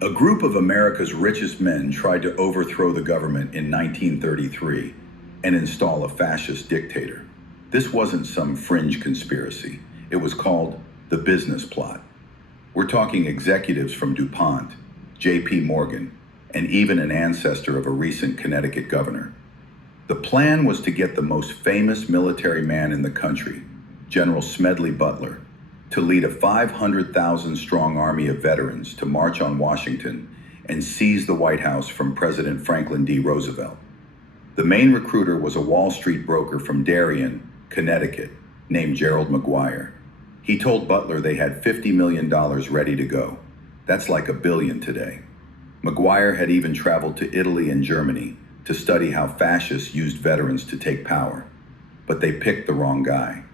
A group of America's richest men tried to overthrow the government in 1933 and install a fascist dictator. This wasn't some fringe conspiracy. It was called the business plot. We're talking executives from DuPont, J.P. Morgan, and even an ancestor of a recent Connecticut governor. The plan was to get the most famous military man in the country, General Smedley Butler, to lead a 500,000 strong army of veterans to march on Washington and seize the White House from President Franklin D. Roosevelt. The main recruiter was a Wall Street broker from Darien, Connecticut, named Gerald McGuire. He told Butler they had $50 million ready to go. That's like $1 billion today. McGuire had even traveled to Italy and Germany to study how fascists used veterans to take power. But they picked the wrong guy.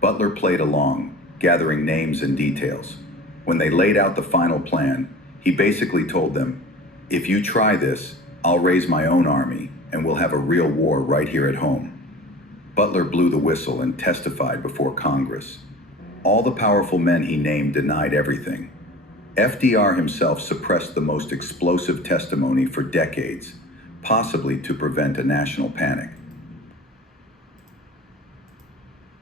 Butler played along, gathering names and details. When they laid out the final plan, he basically told them, if you try this, I'll raise my own army and we'll have a real war right here at home. Butler blew the whistle and testified before Congress. All the powerful men he named denied everything. FDR himself suppressed the most explosive testimony for decades, possibly to prevent a national panic.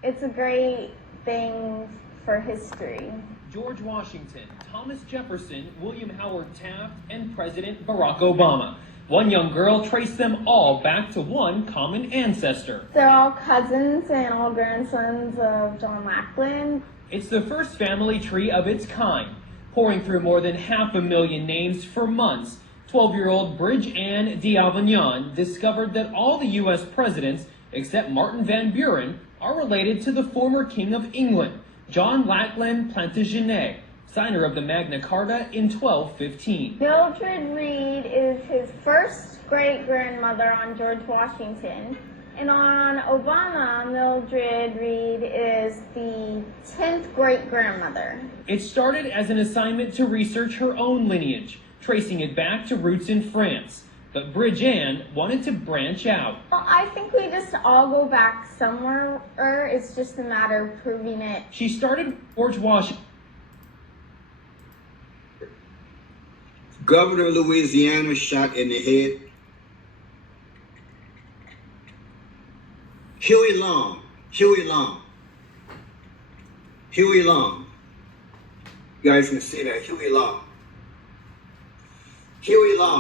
It's a great thing for history. George Washington, Thomas Jefferson, William Howard Taft, and President Barack Obama. One young girl traced them all back to one common ancestor. They're all cousins and all grandsons of John Lackland. It's the first family tree of its kind, pouring through more than 500,000 names for months. 12-year-old Bridge Ann d'Avignon discovered that all the U.S. presidents, except Martin Van Buren, are related to the former King of England, John Lackland Plantagenet, signer of the Magna Carta in 1215. Mildred Reed is his first great-grandmother on George Washington, and on Obama, Mildred Reed is the 10th great-grandmother. It started as an assignment to research her own lineage, tracing it back to roots in France. But Bridge Ann wanted to branch out. Well, I think we just all go back somewhere. It's just a matter of proving it. She started George Washington. Governor of Louisiana shot in the head. Huey Long. You guys can see that, Huey Long.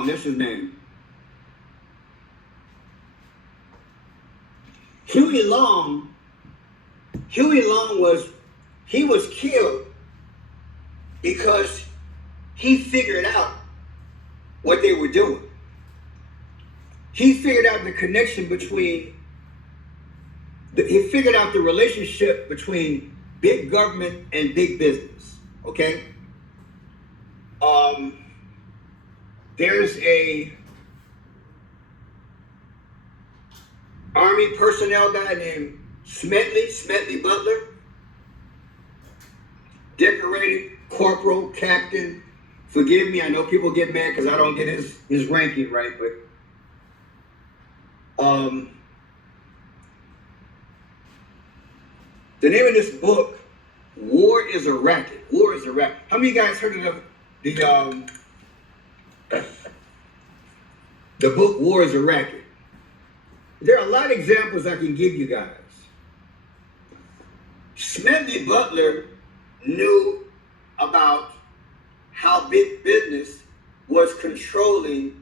That's his name. Huey Long was killed because he figured out what they were doing. He figured out the connection between, he figured out the relationship between big government and big business, okay? There's a Army personnel guy named Smedley Butler, decorated corporal, captain. Forgive me, I know people get mad because I don't get his ranking right, but the name of this book, War is a Racket. How many of you guys heard of the book War is a Racket? There are a lot of examples I can give you guys. Smedley Butler knew about how big business was controlling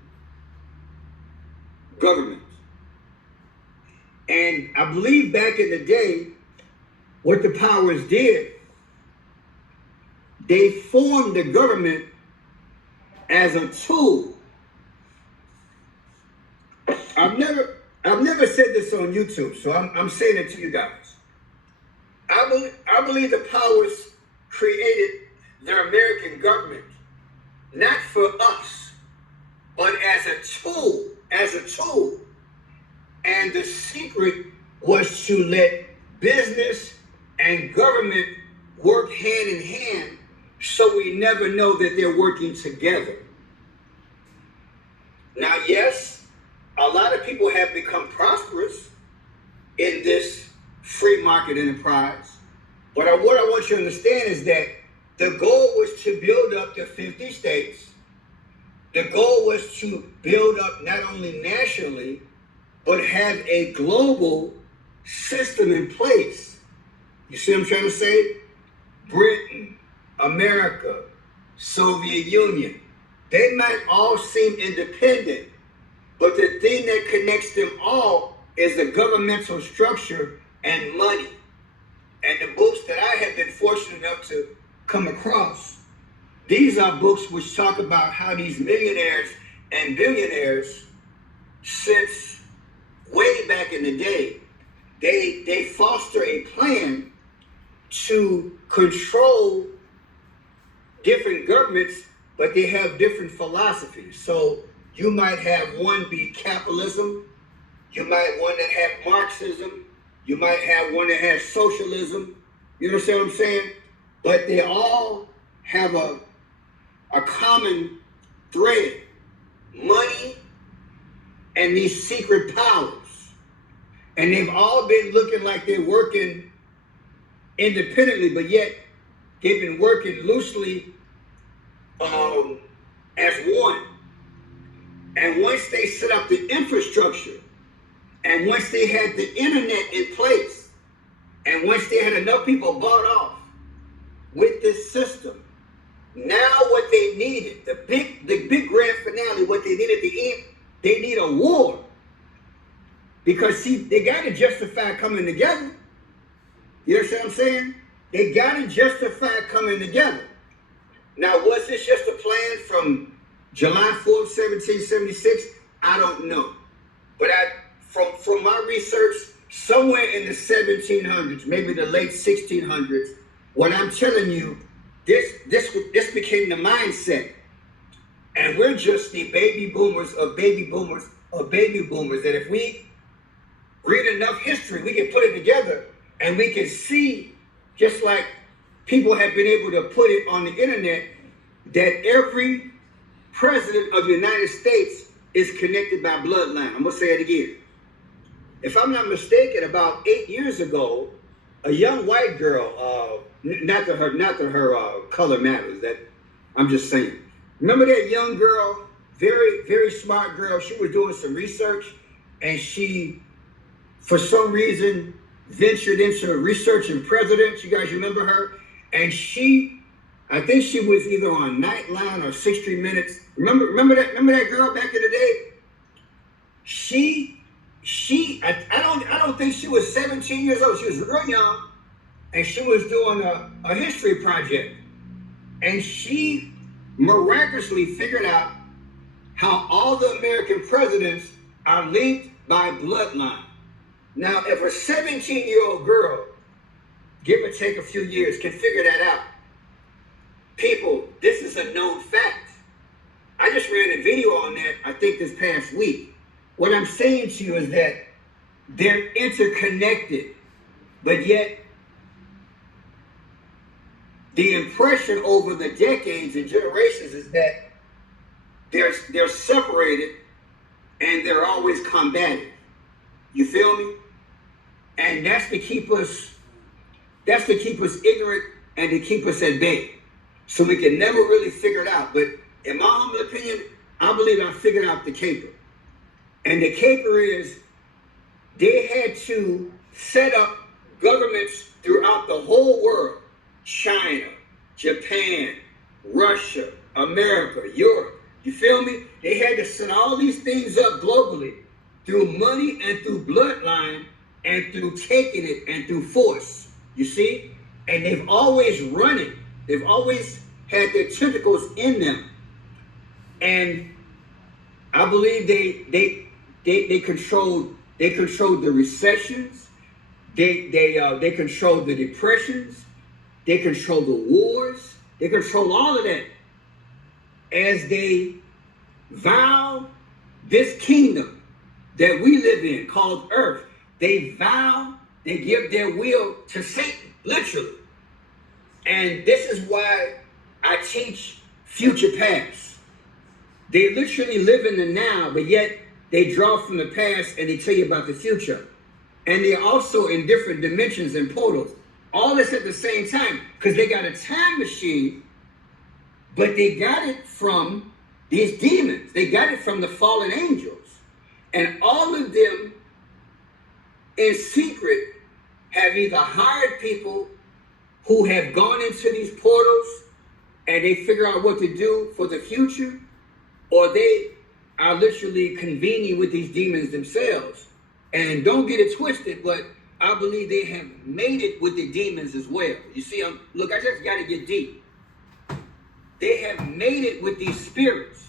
government. And I believe back in the day, what the powers did, they formed the government as a tool. I've never said this on YouTube, so I'm saying it to you guys. I believe the powers created their American government, not for us, but as a tool, And the secret was to let business and government work hand in hand so we never know that they're working together. Now, yes, a lot of people have become prosperous in this free market enterprise. But what I want you to understand is that the goal was to build up the 50 states the goal was to build up not only nationally, but have a global system in place. You see what I'm trying to say? Britain, America, Soviet Union, they might all seem independent, but the thing that connects them all is the governmental structure and money. And the books that I have been fortunate enough to come across, these are books which talk about how these millionaires and billionaires, since way back in the day, they foster a plan to control different governments, but they have different philosophies. So you might have one be capitalism, you might one that have Marxism, you might have one that has socialism. You understand what I'm saying? But they all have a common thread: money and these secret powers. And they've all been looking like they're working independently, but yet they've been working loosely as one. And once they set up the infrastructure, and once they had the internet in place, and once they had enough people bought off with this system, now what they needed, the big grand finale, what they needed at the end, they need a war. Because see, they got to justify coming together. You understand what I'm saying? They got to justify coming together. Now, was this just a plan from July 4th, 1776? I don't know. But from my research, somewhere in the 1700s, maybe the late 1600s, what I'm telling you, this became the mindset. And we're just the baby boomers of baby boomers of baby boomers, that if we read enough history, we can put it together and we can see, just like people have been able to put it on the internet, that every president of the United States is connected by bloodline. I'm gonna say it again. If I'm not mistaken, about 8 years ago, a young white girl, not that her color matters, that I'm just saying. Remember that young girl, very, very smart girl? She was doing some research, and she, for some reason, ventured into researching presidents. You guys remember her? And I think she was either on Nightline or 60 Minutes. Remember that girl back in the day? I don't think she was 17 years old. She was real young, and she was doing a history project. And she miraculously figured out how all the American presidents are linked by bloodline. Now, if a 17-year-old girl, give or take a few years, can figure that out, people, this is a known fact. I just ran a video on that, I think this past week. What I'm saying to you is that they're interconnected, but yet the impression over the decades and generations is that they're separated and they're always combative. You feel me? And that's to keep us ignorant and to keep us at bay. So we can never really figure it out. But in my humble opinion, I believe I figured out the caper. And the caper is they had to set up governments throughout the whole world. China, Japan, Russia, America, Europe. You feel me? They had to set all these things up globally through money and through bloodline and through taking it and through force. You see? And they've always run it. They've always had their tentacles in them. And I believe they controlled the recessions. They controlled the depressions. They control the wars. They control all of that as they vow this kingdom that we live in called earth. They give their will to Satan, literally. And this is why I teach future past. They literally live in the now, but yet they draw from the past and they tell you about the future. And they're also in different dimensions and portals. All this at the same time, because they got a time machine, but they got it from These demons, they got it from the fallen angels. And all of them in secret have either hired people who have gone into these portals and they figure out what to do for the future, or they are literally convening with these demons themselves. And don't get it twisted, but I believe they have made it with the demons as well. You see, look, I just got to get deep. They have made it with these spirits.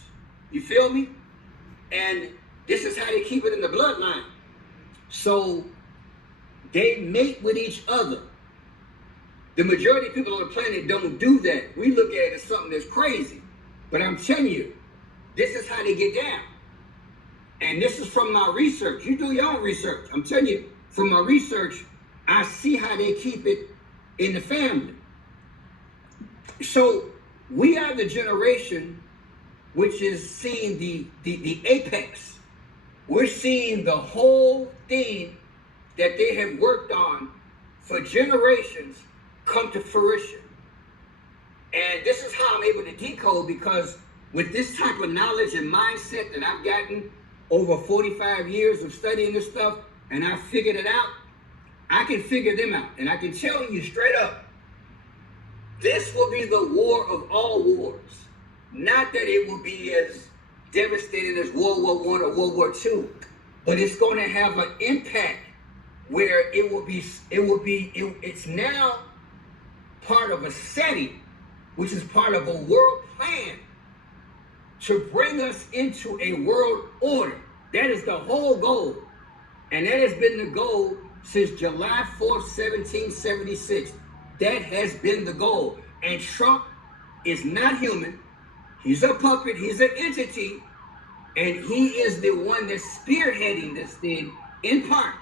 You feel me? And this is how they keep it in the bloodline. So they mate with each other. The majority of people on the planet don't do that. We look at it as something that's crazy. But I'm telling you, this is how they get down. And this is from my research. You do your own research. I'm telling you, from my research, I see how they keep it in the family. So we are the generation which is seeing the apex. We're seeing the whole thing that they have worked on for generations come to fruition. And this is how I'm able to decode, because with this type of knowledge and mindset that I've gotten over 45 years of studying this stuff, and I figured it out, I can figure them out. And I can tell you straight up, this will be the war of all wars. Not that it will be as devastating as World War I or World War II, but it's going to have an impact where it's now part of a setting, which is part of a world plan to bring us into a world order. That is the whole goal. And that has been the goal since July 4th, 1776. That has been the goal. And Trump is not human. He's a puppet. He's an entity. And he is the one that's spearheading this thing in part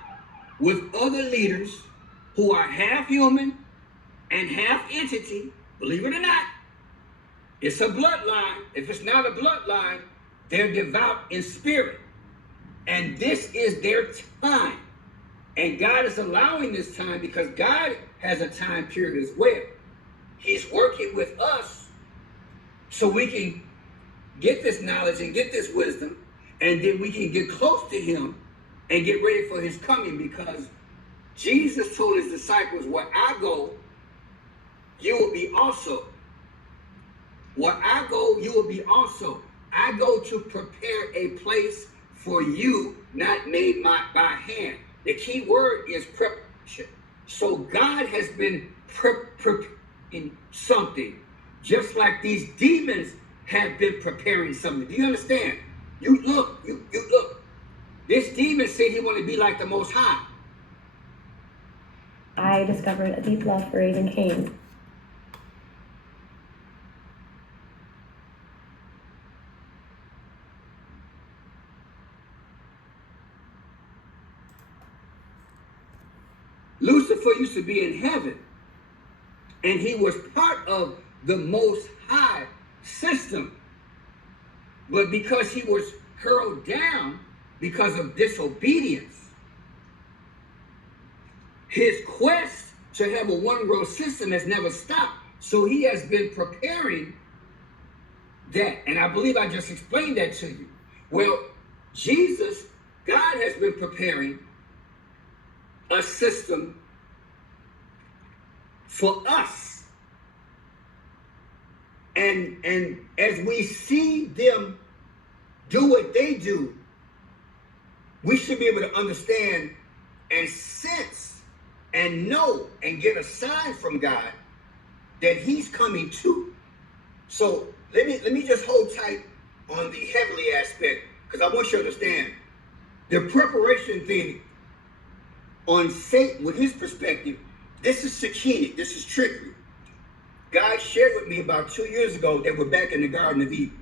with other leaders who are half human and half entity. Believe it or not, it's a bloodline. If it's not a bloodline, they're devout in spirit. And this is their time. And God is allowing this time because God has a time period as well. He's working with us so we can get this knowledge and get this wisdom, and then we can get close to him and get ready for his coming, because Jesus told his disciples, where I go, you will be also. Where I go, you will be also. I go to prepare a place for you, not made by hand. The key word is preparation. So God has been preparing something, just like these demons have been preparing something. Do you understand? You look. This demon said he wanted to be like the Most High. I discovered a deep love for Raising Cane's. Lucifer used to be in heaven, and he was part of the Most High system. But because he was hurled down because of disobedience, his quest to have a one world system has never stopped. So he has been preparing that. And I believe I just explained that to you. Well, Jesus, God has been preparing a system for us. And as we see them do what they do, we should be able to understand and sense and know and get a sign from God that he's coming too. So let me just hold tight on the heavenly aspect, because I want you to understand the preparation thing on Satan with his perspective. This is satanic, this is trickery. God shared with me about 2 years ago that we're back in the Garden of Eden.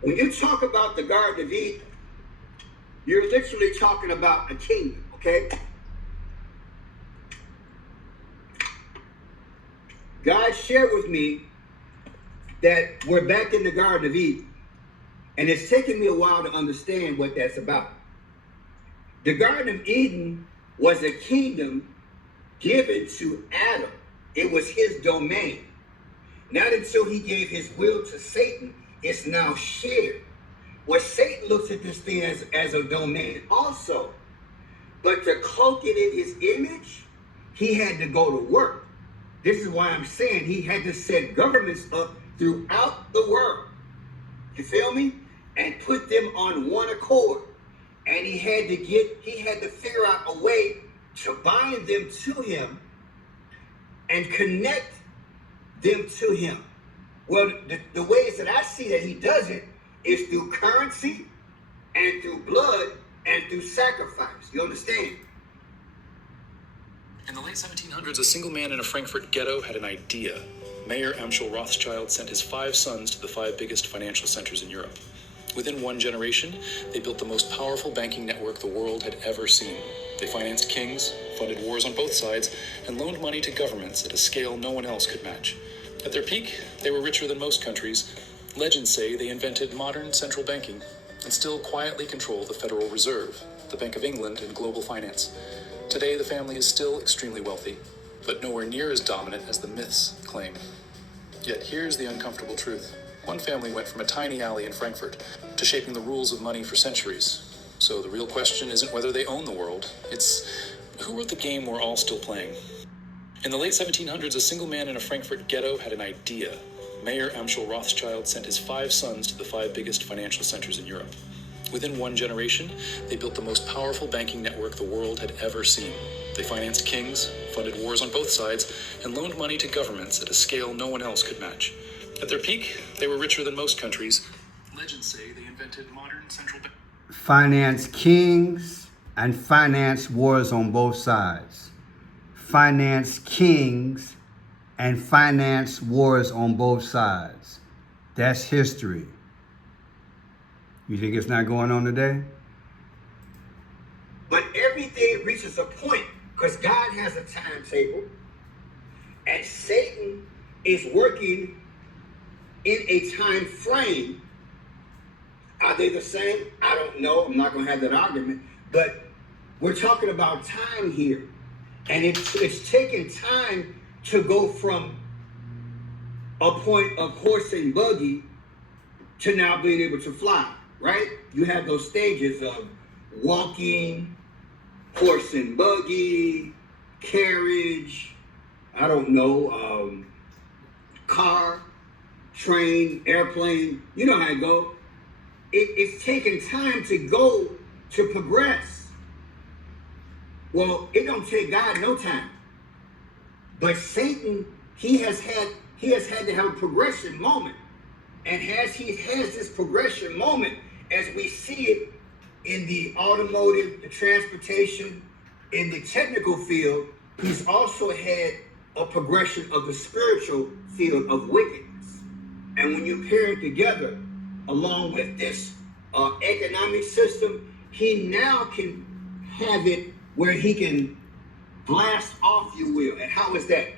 When you talk about the Garden of Eden, you're literally talking about a kingdom, okay? God shared with me that we're back in the Garden of Eden. And it's taken me a while to understand what that's about. The Garden of Eden was a kingdom given to Adam. It was his domain. Not until he gave his will to Satan it's now shared. Well, Satan looks at this thing as a domain also. But to cloak it in his image, he had to go to work. This is why I'm saying he had to set governments up throughout the world. You feel me? And put them on one accord. And he had to figure out a way to bind them to him and connect them to him. Well, the ways that I see that he does it is through currency and through blood and through sacrifice. You understand? In the late 1700s, a single man in a Frankfurt ghetto had an idea. Mayor Amschel Rothschild sent his 5 sons to the 5 biggest financial centers in Europe. Within one generation, they built the most powerful banking network the world had ever seen. They financed kings, funded wars on both sides, and loaned money to governments at a scale no one else could match. At their peak, they were richer than most countries. Legends say they invented modern central banking and still quietly control the Federal Reserve, the Bank of England, and global finance. Today, the family is still extremely wealthy, but nowhere near as dominant as the myths claim. Yet here's the uncomfortable truth. One family went from a tiny alley in Frankfurt to shaping the rules of money for centuries. So the real question isn't whether they own the world, it's who wrote the game we're all still playing. In the late 1700s, a single man in a Frankfurt ghetto had an idea. Mayor Amschel Rothschild sent his 5 sons to the 5 biggest financial centers in Europe. Within one generation, they built the most powerful banking network the world had ever seen. They financed kings, funded wars on both sides, and loaned money to governments at a scale no one else could match. At their peak, they were richer than most countries. Legends say they invented modern central bank. Finance kings and finance wars on both sides. Finance kings and finance wars on both sides. That's history. You think it's not going on today? But everything reaches a point because God has a timetable and Satan is working in a time frame. Are they the same? I don't know. I'm not going to have that argument. But we're talking about time here. And it's taking time to go from a point of horse and buggy to now being able to fly, right? You have those stages of walking, horse and buggy, carriage, I don't know, car, train, airplane. You know how it goes. It's taking time to go to progress. Well, it don't take God no time. But Satan, he has had to have a progression moment. And as he has this progression moment, as we see it in the automotive, the transportation, in the technical field, he's also had a progression of the spiritual field of wickedness. And when you pair it together, along with this economic system, he now can have it where he can blast off, you will. And how is that?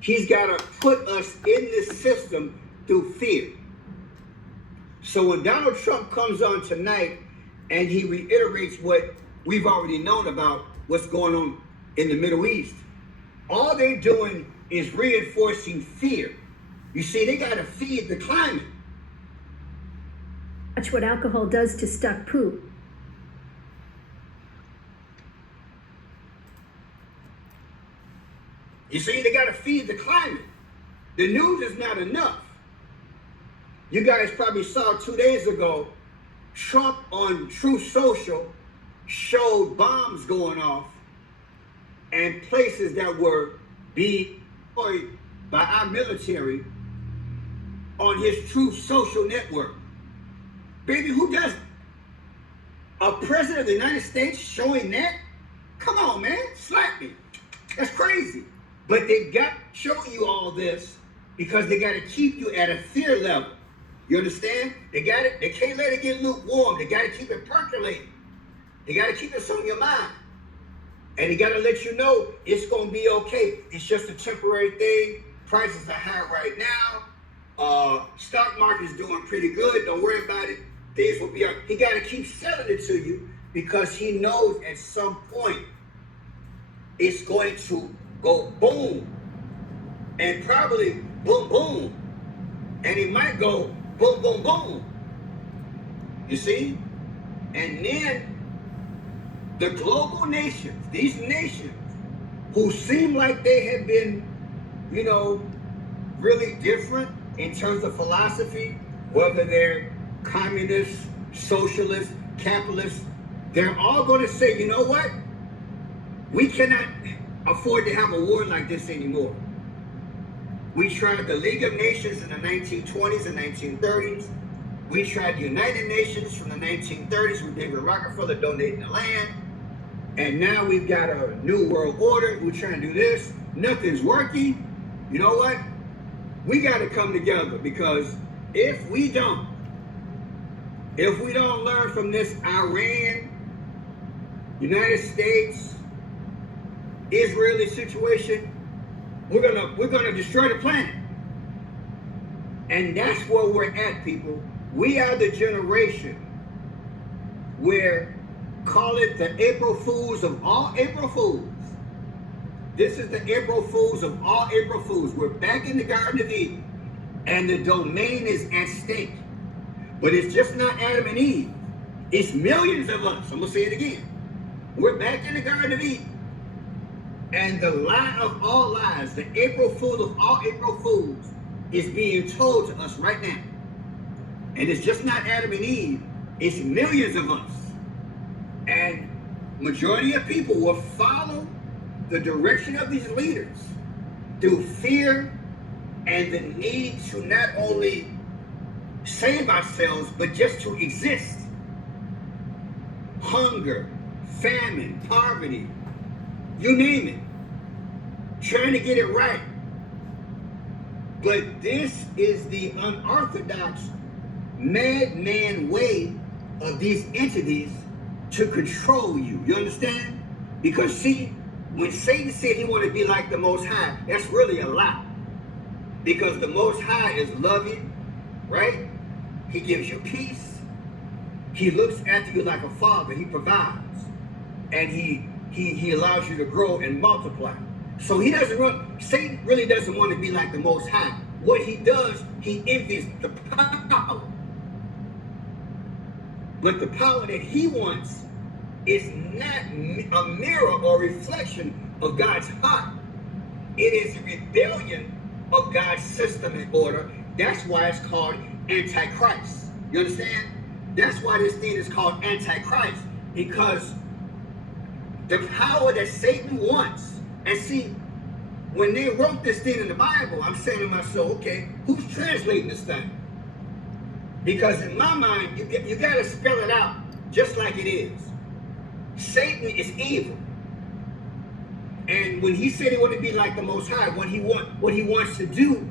He's got to put us in this system through fear. So when Donald Trump comes on tonight and he reiterates what we've already known about what's going on in the Middle East, all they're doing is reinforcing fear. You see, they got to feed the climate. Watch what alcohol does to stuck poop. You see, they got to feed the climate. The news is not enough. You guys probably saw 2 days ago, Trump on Truth Social showed bombs going off and places that were being destroyed by our military on his Truth Social network. Baby, who does it? A president of the United States showing that? Come on, man, slap me. That's crazy. But they got showing you all this because they got to keep you at a fear level. You understand? They can't let it get lukewarm. They got to keep it percolating. They got to keep this on your mind. And they got to let you know it's going to be okay. It's just a temporary thing. Prices are high right now. Stock market's doing pretty good. Don't worry about it. Things will be up. He got to keep selling it to you because he knows at some point it's going to go boom. And probably boom, boom. and it might go boom, boom, boom. You see? And then the global nations, these nations who seem like they have been, you know, really different in terms of philosophy, whether they're communists, socialists, capitalists, they're all going to say, you know what? We cannot afford to have a war like this anymore. We tried the League of Nations in the 1920s and 1930s. We tried the United Nations from the 1930s with David Rockefeller donating the land. And now we've got a new world order. We're trying to do this. Nothing's working. You know what? We got to come together, because if we don't learn from this Iran, United States, Israeli situation, we're gonna destroy the planet. And that's where we're at, people. We are the generation where, call it the April Fools of all April Fools. This is the April Fools of all April Fools. We're back in the Garden of Eden, and the domain is at stake. But it's just not Adam and Eve. It's millions of us. I'm gonna say it again. We're back in the Garden of Eden. And the lie of all lies, the April Fool of all April Fools, is being told to us right now. And it's just not Adam and Eve, it's millions of us. And majority of people will follow the direction of these leaders through fear and the need to not only save ourselves, but just to exist. Hunger, famine, poverty, you name it. Trying to get it right. But this is the unorthodox, madman way of these entities to control you. You understand? Because see, when Satan said he wanted to be like the Most High, that's really a lie. Because the Most High is loving, right? He gives you peace. He looks after you like a father. He provides. And he allows you to grow and multiply. So Satan really doesn't want to be like the Most High. What he does, he envies the power. But the power that he wants is not a mirror or reflection of God's heart. It is a rebellion of God's system and order. That's why it's called Antichrist. You understand? That's why this thing is called Antichrist. Because the power that Satan wants, and see, when they wrote this thing in the Bible, I'm saying to myself, okay, who's translating this thing? Because in my mind, you got to spell it out just like it is. Satan is evil. And when he said he wanted to be like the Most High, what he wants to do,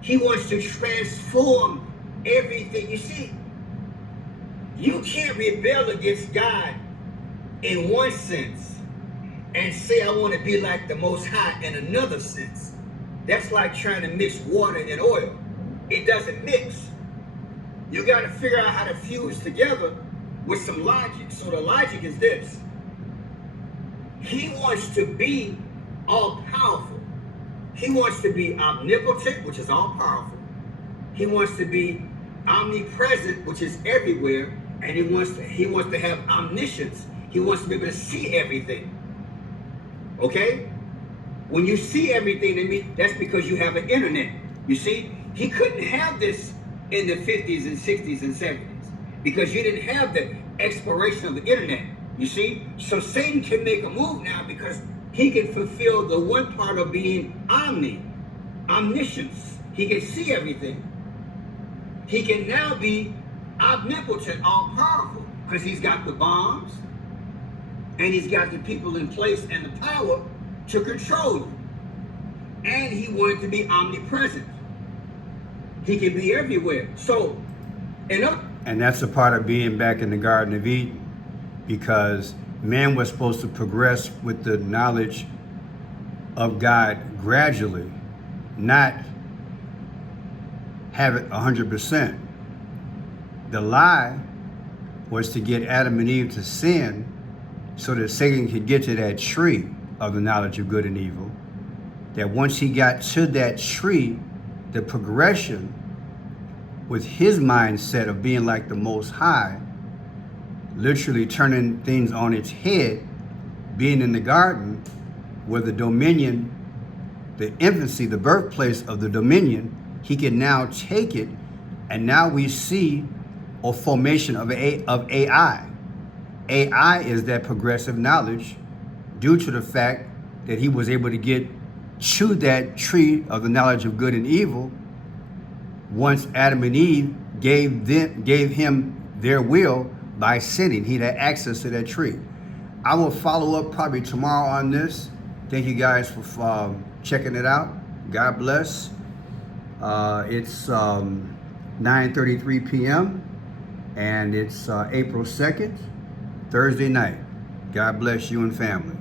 he wants to transform everything. You see, you can't rebel against God in one sense and say, I want to be like the Most High in another sense. That's like trying to mix water and oil. It doesn't mix. You got to figure out how to fuse together with some logic. So the logic is this. He wants to be all powerful. He wants to be omnipotent, which is all powerful. He wants to be omnipresent, which is everywhere. And he wants to have omniscience. He wants to be able to see everything. Okay? When you see everything, that's because you have an internet. You see, he couldn't have this in the 50s and 60s and 70s because you didn't have the exploration of the internet. You see? So Satan can make a move now because he can fulfill the one part of being omniscience. He can see everything. He can now be omnipotent, all-powerful, because he's got the bombs, and he's got the people in place and the power to control you. And he wanted to be omnipresent. He can be everywhere. So, and that's a part of being back in the Garden of Eden, because man was supposed to progress with the knowledge of God gradually, not have it 100%. The lie was to get Adam and Eve to sin so that Satan could get to that tree of the knowledge of good and evil. That once he got to that tree, the progression with his mindset of being like the Most High, literally turning things on its head, being in the garden where the dominion, the infancy, the birthplace of the dominion, he can now take it, and now we see a formation of AI. AI is that progressive knowledge due to the fact that he was able to get to that tree of the knowledge of good and evil once Adam and Eve gave him their will by sinning. He had access to that tree. I will follow up probably tomorrow on this. Thank you guys for checking it out. God bless. It's 9:33 p.m. and it's April 2nd, Thursday night. God bless you and family.